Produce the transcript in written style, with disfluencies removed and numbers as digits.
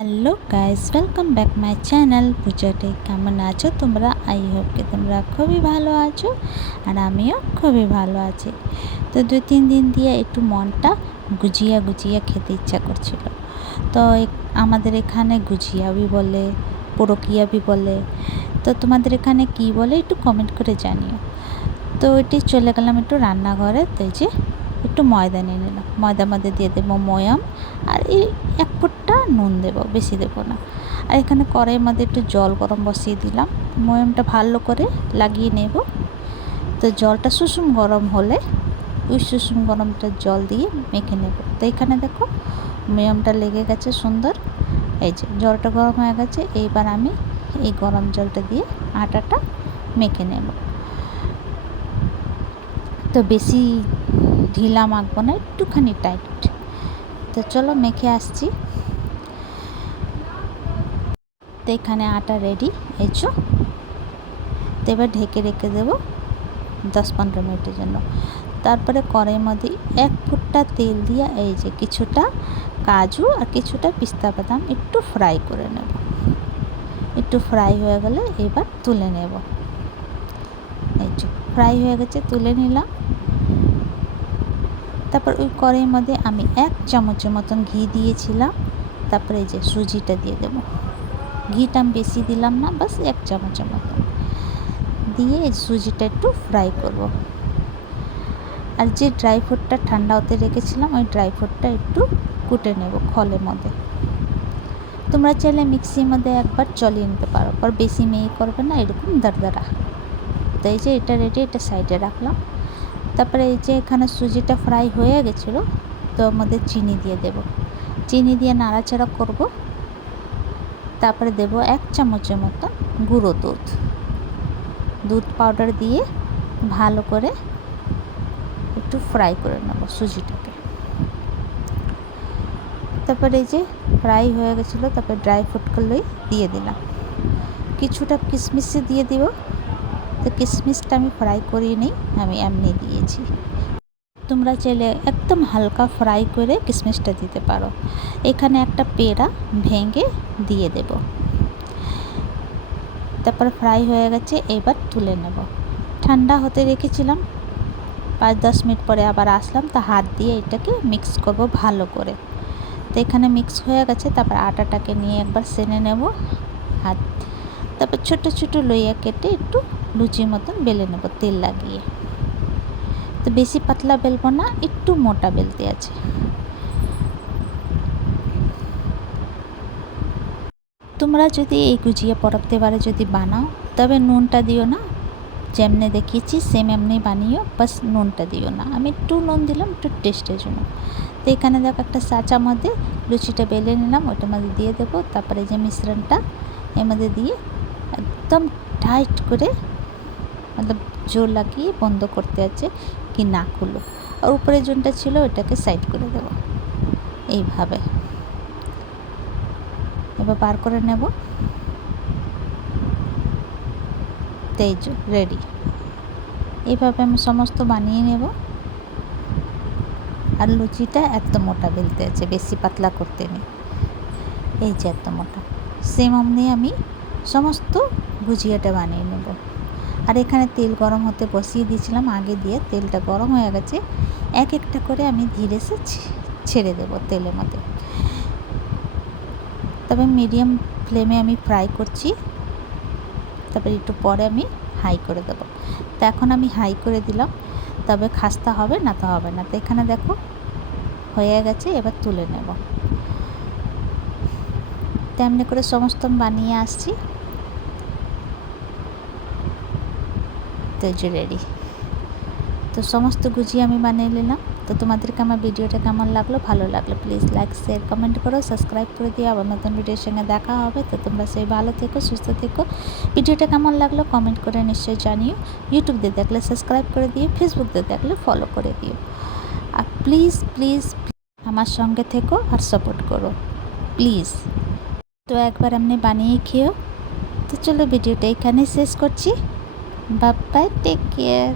Hello guys, welcome back my channel পূজাতে। কেমন আছো তোমরা? আই হোপ কি তোমরা খুবই ভালো আছো আর আমিও খুবই ভালো আছি। তো 2-3 দিন দিয়ে একটু মনটা গুজিয়া গুজিয়া খেতে ইচ্ছা করছিল। তো আমাদের এখানে গুজিয়াবি বলে, পোড়কিয়াবি বলে। তো তোমাদের এখানে কি বলে একটু কমেন্ট করে জানিও। তো এটি চলে গেলাম একটু রান্নাঘরে। তো এই যে একটু ময়দা নিয়ে নিলাম, ময়দার মধ্যে দিয়ে দেবো ময়াম আর এই 1 ফুটটা নুন দেবো, বেশি দেবো না। আর এখানে কড়াইয়ের মধ্যে একটু জল গরম বসিয়ে দিলাম, ময়ামটা ভালো করে লাগিয়ে নেব। তো জলটা সুষুম গরম হলে ওই সুষুম গরমটা জল দিয়ে মেখে নেব। তো এখানে দেখো ময়ামটা লেগে গেছে সুন্দর। এই যে জলটা গরম হয়ে গেছে, এইবার আমি এই গরম জলটা দিয়ে আটাটা মেখে নেব। তো বেশি ঢিলা মাখবো না, একটুখানি টাইট। তো চলো মেখে আসছি। তো এখানে আটা রেডি, এই তো এবার ঢেকে রেখে দেবো 10-15 মিনিটের জন্য। তারপরে কড়াইয়ের মধ্যে 1 ফুটটা তেল দিয়ে এই যে কিছুটা কাজু আর কিছুটা পিস্তা বাদাম একটু ফ্রাই করে নেব। একটু ফ্রাই হয়ে গেলে এবার তুলে নেব। এই যে ফ্রাই হয়ে গেছে, তুলে নিলাম। তারপর ওই কড়াইয়ের মধ্যে আমি 1 চামচের মতন ঘি দিয়েছিলাম। তারপরে এই যে সুজিটা দিয়ে দেবো। ঘিটা আমি বেশি দিলাম না, বাস 1 চামচের মতন দিয়ে এই সুজিটা একটু ফ্রাই করব। আর যে ড্রাই ফ্রুটটা ঠান্ডা হতে রেখেছিলাম ওই ড্রাই ফ্রুটটা একটু কুটে নেব খলের মধ্যে। তোমরা চাইলে মিক্সির মধ্যে একবার চলিয়ে নিতে পারো, পর বেশি মেয়ে করবে না, এরকম দরদরা। তো এই যে এটা রেডি, এটা সাইডে রাখলাম। তারপরে এই যে এখানে সুজিটা ফ্রাই হয়ে গেছিলো, তো ওর মধ্যে চিনি দিয়ে দেব। চিনি দিয়ে নাড়াচাড়া করব। তারপরে দেব 1 চামচের মতন গুঁড়ো দুধ পাউডার দিয়ে ভালো করে একটু ফ্রাই করে নেব সুজিটাকে। তারপরে এই যে ফ্রাই হয়ে গেছিলো, তারপরে ড্রাই ফ্রুটগুলোই দিয়ে দিলাম। কিছুটা কিশমিশে দিয়ে দিব। তো কিশমিশটা আমি ফ্রাই করিয়ে নিই, আমি এমনি দিয়েছি। তোমরা চাইলে একদম হালকা ফ্রাই করে কিশমিশটা দিতে পারো। এখানে একটা পেড়া ভেঙে দিয়ে দেব। তারপর ফ্রাই হয়ে গেছে, এবার তুলে নেব। ঠান্ডা হতে রেখেছিলাম, 5-10 মিনিট পরে আবার আসলাম। তো হাত দিয়ে এটাকে মিক্স করব ভালো করে। তো এখানে মিক্স হয়ে গেছে। তারপর আটাটাকে নিয়ে একবার সেনে নেব হাত। তারপর ছোট ছোট লইয়া কেটে একটু লুচির মতন বেলে নেব তেল লাগিয়ে। তো বেশি পাতলা বেলবো না, একটু মোটা বেলতে আছে। তোমরা যদি এই গুজিয়া পরবতেবারে যদি বানাও, তবে নুনটা দিও না, যেমনি দেখিয়েছি সেম এমনি বানিও, বাস নুনটা দিও না। আমি একটু নুন দিলাম একটু টেস্টের জন্য। তো এখানে দেখো একটা সাঁচার মধ্যে লুচিটা বেলে নিলাম, ওটার মধ্যে দিয়ে দেবো। তারপরে যে মিশ্রণটা এর মধ্যে দিয়ে একদম টাইট করে, মতলব জোর লাগিয়ে বন্ধ করতে আছে কি না খুলো। আর উপরে জোনটা ছিল ওটাকে সাইড করে দেবো এইভাবে। এবার বার করে নেব। তেজ রেডি। এইভাবে আমি সমস্ত বানিয়ে নেব। আর লুচিটা এত মোটা বেলতে আছে, বেশি পাতলা করতে নেই। এই যে এত মোটা, সেম অমনি আমি সমস্ত গুজিয়াটা বানিয়ে নেব। আর এখানে তেল গরম হতে বসিয়ে দিয়েছিলাম আগে দিয়ে, তেলটা গরম হয়ে গেছে। এক একটা করে আমি ধীরে সে ছেড়ে দেব তেলের মধ্যে। তবে মিডিয়াম ফ্লেমে আমি ফ্রাই করছি। তারপরে একটু পরে আমি হাই করে দেবো। তো এখন আমি হাই করে দিলাম, তবে খাস্তা হবে না তো হবে না। তো এখানে দেখো হয়ে গেছে, এবার তুলে নেব। তেমনি করে সমস্ত বানিয়ে আসছি। তো যে রেডি। তো সমস্ত গুজিয়া আমি বানিয়ে নিলাম। তো তোমাদেরকে আমার ভিডিওটা কেমন লাগলো, ভালো লাগলো প্লিজ লাইক শেয়ার কমেন্ট করো, সাবস্ক্রাইব করে দিও। আবার নতুন ভিডিওর সঙ্গে দেখা হবে। তো তোমরা সেই ভালো থেকো, সুস্থ থেকো। ভিডিওটা কেমন লাগলো কমেন্ট করে নিশ্চয়ই জানিও। ইউটিউব দিয়ে দেখলে সাবস্ক্রাইব করে দিও, ফেসবুক দিয়ে দেখলে ফলো করে দিও। আর প্লিজ প্লিজ আমার সঙ্গে থেকো আর সাপোর্ট করো প্লিজ। তো একবার এমনি বানিয়ে খেও। তো চলো ভিডিওটা এখানে শেষ করছি। Bye bye, take care.